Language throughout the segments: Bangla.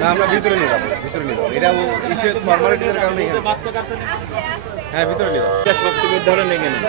না আমরা ভিতরে নিয়ে যাবো, এটা ফর্মালিটির কারণে। হ্যাঁ ভিতরে নিয়ে যাবো, সবথেকে ধরে নিয়ে গেলেন।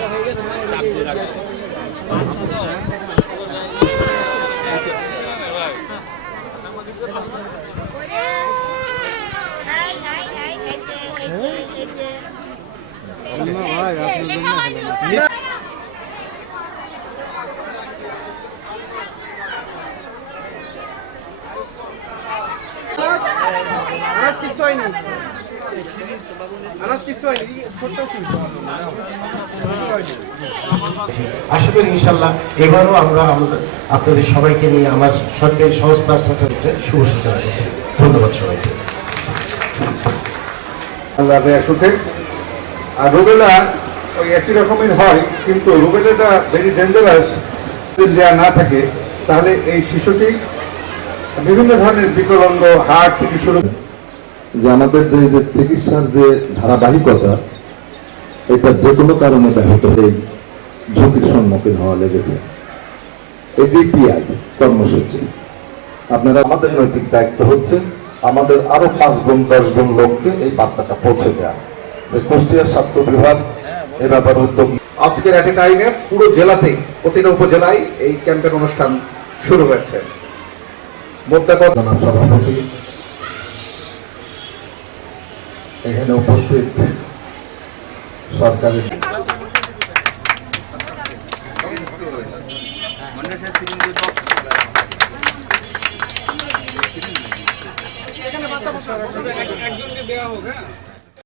আশা করি ইনশাল্লাহ এবারও আমরা আপনাদের সবাইকে নিয়ে আমার সরকারি সংস্থার সাথে শুভ সূচনা করছি। ধন্যবাদ সবাইকে। আর রুবেলা ওই একই রকমের হয়, কিন্তু রুবেলাটা ভেরি ডেঞ্জারাস। দেওয়া না থাকে তাহলে এই শিশুটি বিভিন্ন ধরনের বিকলাঙ্গ, হার্ট থেকে শুরু, যে আমাদের যে চিকিৎসার যে ধারাবাহিকতা, এটা যে কোনো কারণে ব্যাহত হয়ে ঝুঁকির সম্মুখীন হওয়া লেগেছে। এই যে পিআই কর্মসূচি, আপনারা, আমাদের নৈতিক দায়িত্ব হচ্ছে আমাদের আরো 5 গুণ 10 গুণ লোককে এই বার্তাটা পৌঁছে দেওয়া। যে কুষ্টিয়া স্বাস্থ্য বিভাগ এ ব্যাপারে উদ্যোগ। আজকের এট এ টাইমে পুরো জেলাতে প্রতিটা উপজেলায় এই ক্যাম্পের অনুষ্ঠান শুরু হয়েছে। সভাপতি এখানে উপস্থিত সরকারি একজনকে দেওয়া হোক। হ্যাঁ